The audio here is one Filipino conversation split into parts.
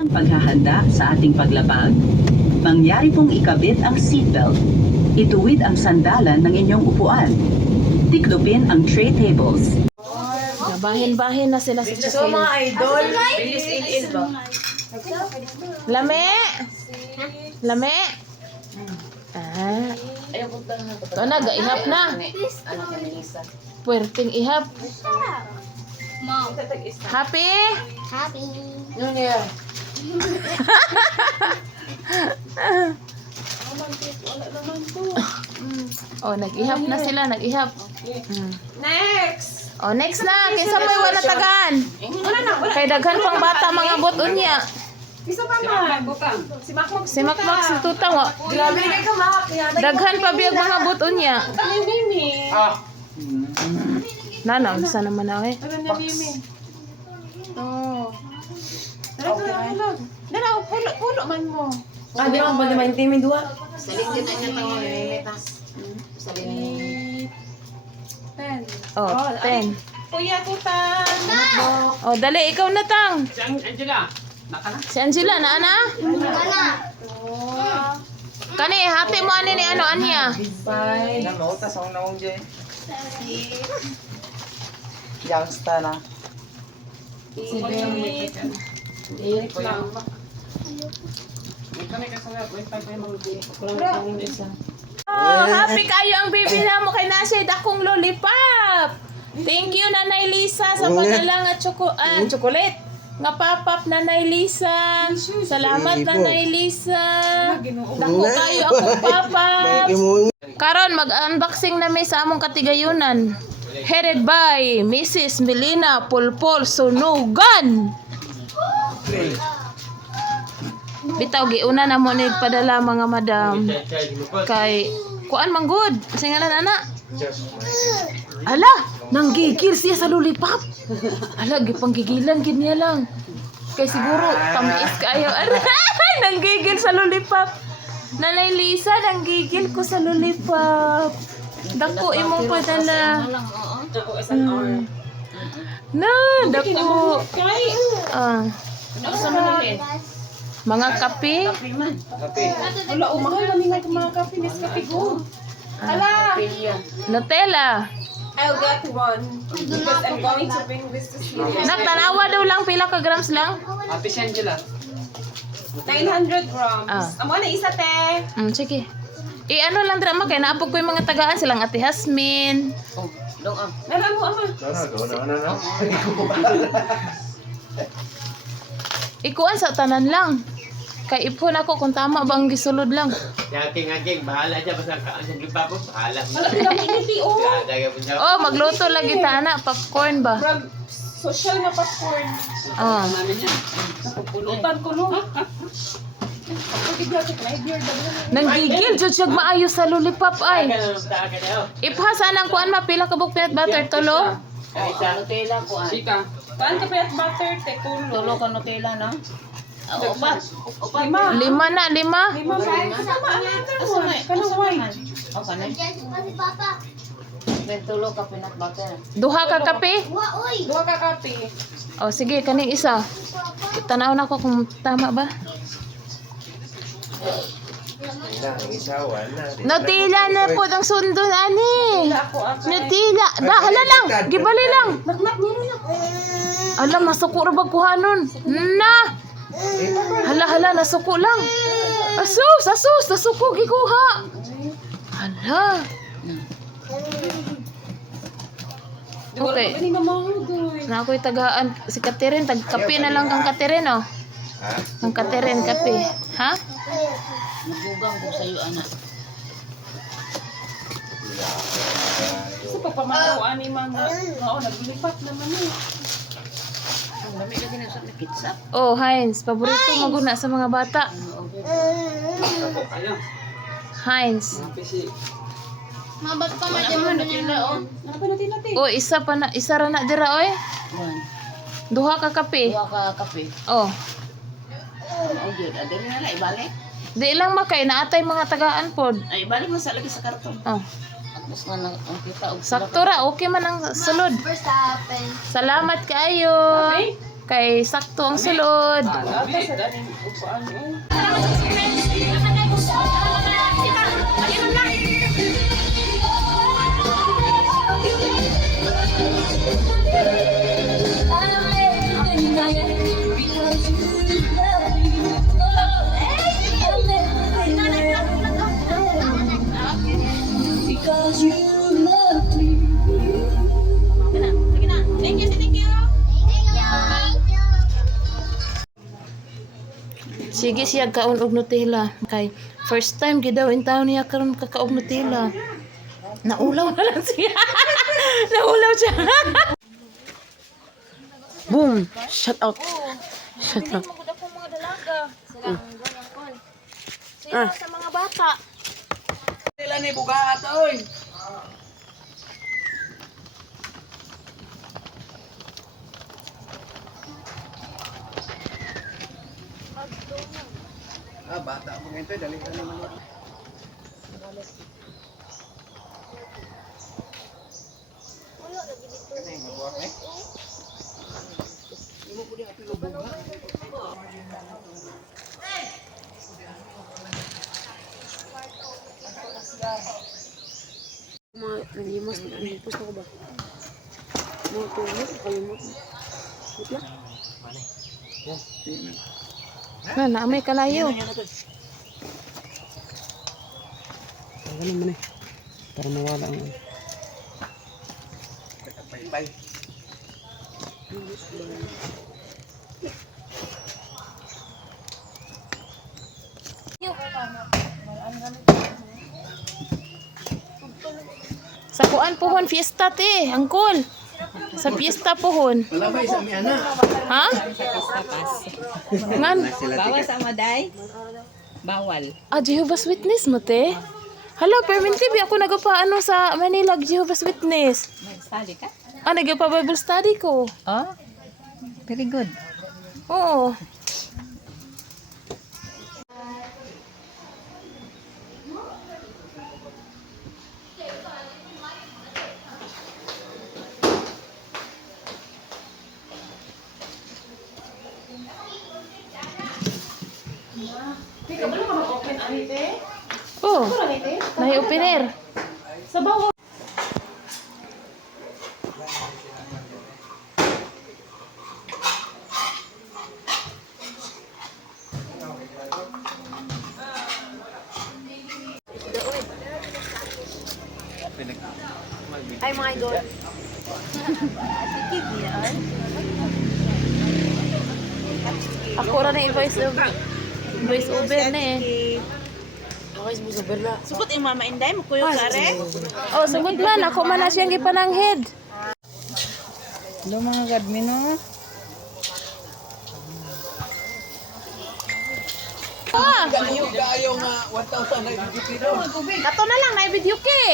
Ang paghahanda sa ating paglabag, mangyari pong ikabit ang seatbelt. Ituwid ang sandalan ng inyong upuan. Tiklopin ang tray tables. Nabahin-bahin na sila sa So chakil. mga idol, bilis il ba? Lame! Lame! Ah. Ayaw punta na. Ito na, gaihap na. Anak ni Lisa. Puwerteng ihap. Mom. Happy? Happy. Yun niya. Oh, nag-ihap na sila, nag-ihap. Next! Oh, next na. Kinsa may wala tagaan. Wala na, wala. Kay daghan pang bata mga buton niya. Isa pa man. Si Makmak. Si Makmak si Tutang. Oh. Grabe kay ka, Mak. Daghan pa biyag mga buton niya. Ano yung Mimi? Nana, bisa naman na eh. Ano niya Mimi? Oh. Dala, dala, pulo man mo. Ah, di man pwede maintimin duha. Salin din na niya tayo ni Mimi ta. Salin. 10. Oh, 10. Kuya, tutan. Oh, dali, ikaw na tang. Si Angela. Si Angela na ana? Kani, hati mo ani ni ano anya. Bye. Na mautas ang naong dyan. Youngster na. Oh, happy kayo ang baby na mo kay Nashay dakong lollipop. Thank you Nanay Lisa sa padalang at chocolate. Nga papap Nanay Lisa. Salamat Nanay Lisa. Dako kayo akong papap. Karon mag-unboxing na may sa among katigayunan. Headed by Mrs. Melina Pulpol Sunugan. Bitaw giuna na mo ni padala mga madam. Kay kuan man good. Singalan ana. Ala, nanggigil siya sa lollipop. Ala, gipanggigilan gid niya lang. Kay siguro tamis kayo. Aray, nanggigil sa lollipop. Nanay Lisa, nanggigil ko sa lollipop. Dako imong padala. Na, dako. Ah. Mga kape. Wala, umahal na nila itong mga kape. Nescafe Gold. Hala! Nutella. I'll get one. Because I'm going to bring this to Syria. Nagtanawa daw lang pila ka grams lang. Ate si Angela. 900 grams. Ah. Amo na isa, te. Sige. Ano lang drama kay naapog ko yung mga tagaan silang Ate Hasmin. Meron mo, ama. Ikuan sa tanan lang. Kay ipon ako kung tama bang gisulod lang. Yating-ating, bahala siya. Basta kaan sa lipa ko, bahala. Wala, pinamimiti, oh. Dagay po siya. Oh, magluto lagi tana popcorn ba? Brag, social na popcorn. Oh. Pulutan ko, no? Nanggigil jud siya maayo sa lollipop ay. Iphasan ang kuan mapila ka bug peanut butter tulo. Nutella ko, ah. Sika. Kaan ka peanut butter, te, tulo ka Nutella, no? Upat. Lima. Lima na. Lima ba? Kasama ang other one. Kanang white. Si Papa. Duha ka kape. Dua ka kape. Oh sige kaning isa. Tanaw na ko kung tama ba. Nutella na po ang sundon ani. Nutella. Hala lang. Gibali lang. Naknak, meron na. Alam, masuko ra bag kuhanon. Na. Hala, nasuko lang. Asus, nasuko gikuha. Hala. Okay. Hindi na mahudoy. Na ako'y tagaan. Si Catherine, tagkape na lang kang Catherine, oh. Ang Catherine, kape. Ha? Nagugang ko sa'yo, anak. Sa pagpamatuan ni mga, oo, naglipat naman eh. Ang dami ka din sa pizza. Oh, Heinz. Paborito maguna sa mga bata. Heinz. Mabat pa madyan mo niya. Ano pa natin? Oh, isa ra na dira, oy. Duha ka kape. Oh. Di lang makay naatay mga tagaan pod. Ay, balik mo sa lagi sa karton. Oh. Mas nga ang kita. Sakto ra, okay man ang sulod. Verstappen. Salamat kaayo. Kay sakto ang sulod. Labi, dali upuan eh. Sige siya kaon og Nutella. Kay first time gid daw in taon niya karon kakaog Nutella. Naulaw na lang siya. Naulaw siya. Boom! Shut out. Shut up. Magod ako mga dalaga. Sila ang ganyang kon. Ah. Sila sa mga bata. Sila ni bukaat oy. Bata mo ganito, dali ka naman. Nalimas ko ba? Mga tulos, kalimot. Na naamay kalayo. Ganun man eh. Para mawala ang Bye-bye. Sa kuan pohon fiesta te, angkol. Sa fiesta pohon. Wala ba isa mi ana? Ha? Ngan? Bawal sa maday. Bawal. Ah, Jehovah's Witness mo te? Hala, permanently ako nagpaano sa Manila Jehovah's Witness. Study ka? Ah, nagpa Bible study ko. Oh. Very good. Oo. Oh, nahi-opener. Ay, mga idol. Ako ra na i-voice over. Voice over na eh. Okay, sa berla. Supot yung mama Inday mo kuyo kare. Oh, sugod man. Ako man na siyang gipananghid. Hello mga gadmi no. Ah, Gayo nga 1,000 na ibigay daw. kato na lang. Na-video ki.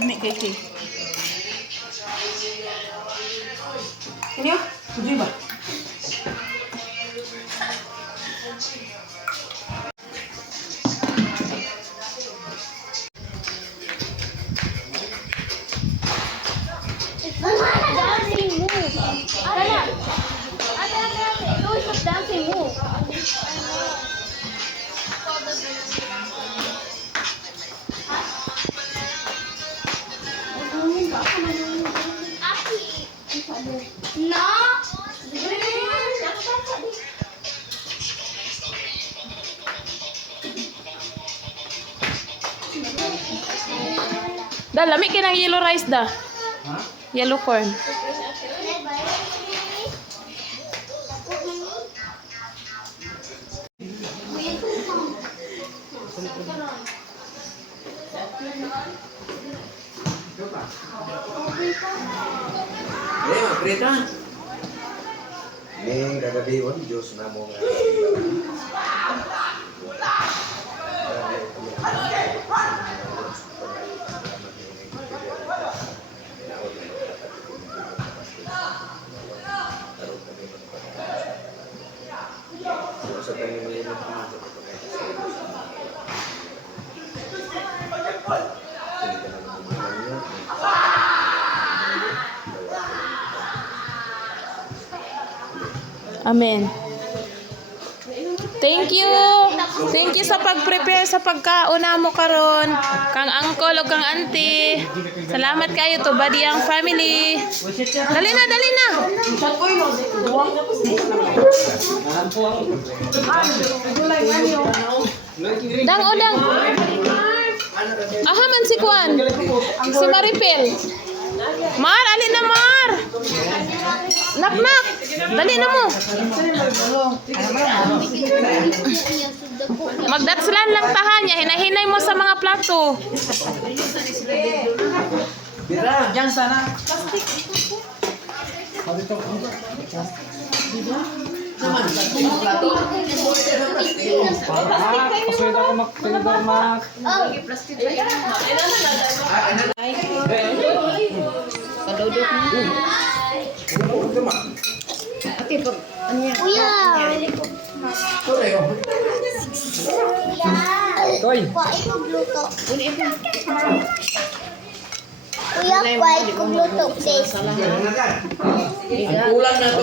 Ni kay kay. Ano? Tuloy ba? Dancing move. Ala. Ate. Do it dancing move. No. Da, lami kinang yellow rice da. Yellow corn. Greta. Ning gagabion Diyos na mo nga. Sa tayo Amen. Thank you. Thank you sa pag-prepare sa pagkauna mo karon. Kang uncle o kang auntie. Salamat kayo to badi ang family. Dali na, dali na. Dang o dang. Aha man si Kwan. Si Maripel. Mar, ali na Mar. Nak nak. Dali na mo. Magdatslan lang tahan niya. Hinahinay mo sa mga plato. Diyan sana. Pasulit ako magpinador mak. Kuya. Toy. Kuya, ikugluto. Kuya, kuya, ikugluto, please. Kulang na to.